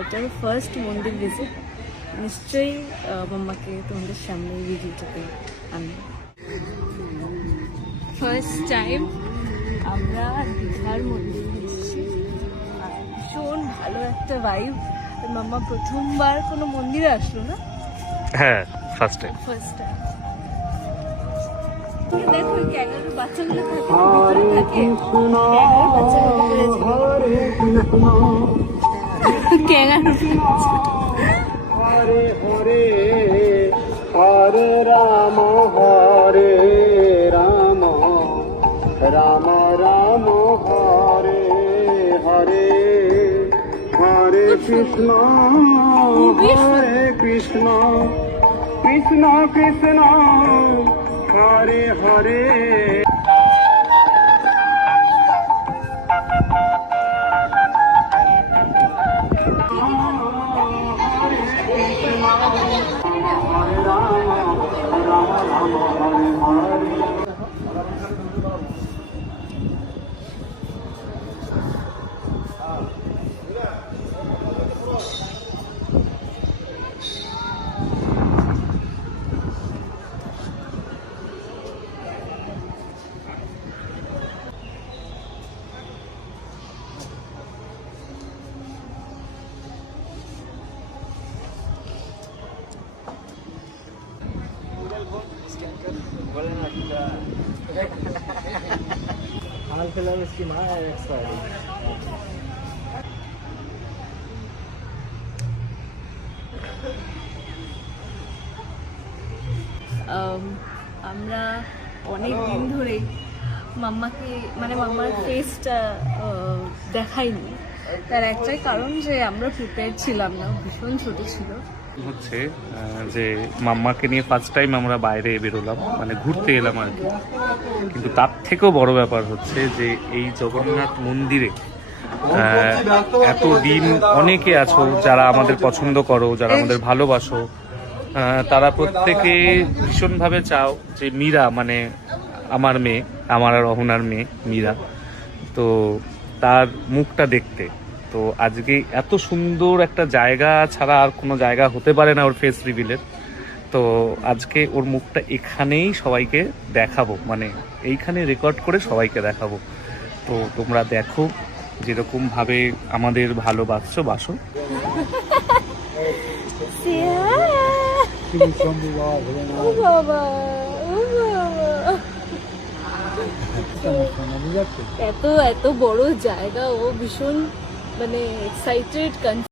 এটা ফার্স্ট মন্দির ভিজিট, নিশ্চয়ই মাম্মাকে তোমাদের সামনে ভিডিওটাতে আনবো। ফার্স্ট টাইম আমরা দীঘার মন্দিরে এসেছি, ভীষণ ভালো একটা ভাইব। মাম্মা প্রথমবার কোনো মন্দিরে আসলো না? হ্যাঁ, ফার্স্ট টাইম। দেখো ক্যাঙ্গারু বাচ্চাগুলো থাকে, ক্যাঙ্গারু বাচ্চাগুলো ক্যাঙ্গারু হরে হরে হরে রাম হরে রাম রাম রাম হরে হরে হরে কৃষ্ণ হরে কৃষ্ণ কৃষ্ণ কৃষ্ণ হরে হরে। আমরা অনেক দিন ধরেই মাম্মাকে মানে মাম্মার ফেসটা দেখাইনি, তার একটাই কারণ যে আমরা প্রিপেয়ার ছিলাম না, ভীষণ ছোট ছিল। হচ্ছে যে মাম্মাকে নিয়ে ফার্স্ট টাইম আমরা বাইরে বেরোলাম, মানে ঘুরতে এলাম আর কি। কিন্তু তার থেকেও বড় ব্যাপার হচ্ছে যে এই জগন্নাথ মন্দিরে এতদিন অনেকে আছো যারা আমাদের পছন্দ করো, যারা আমাদের ভালোবাসো, তারা প্রত্যেকে ভীষণভাবে চাও যে মীরা, মানে আমার মেয়ে, আমার আর অহনার মেয়ে মীরা, তো তার মুখটা দেখতে। তো আজকে এত সুন্দর একটা জায়গা ছাড়া আর কোনো জায়গা হতে পারে না ওর ফেস রিভিলের। তো আজকে ওর মুখটা এখানেই সবাইকে দেখাবো, মানে এইখানে রেকর্ড করে সবাইকে দেখাবো। তো তোমরা দেখো যেরকম ভাবে আমাদের ভালোবাসো বাসো। এত এত বড় জায়গা, ও ভীষণ মানে এক্সাইটেড।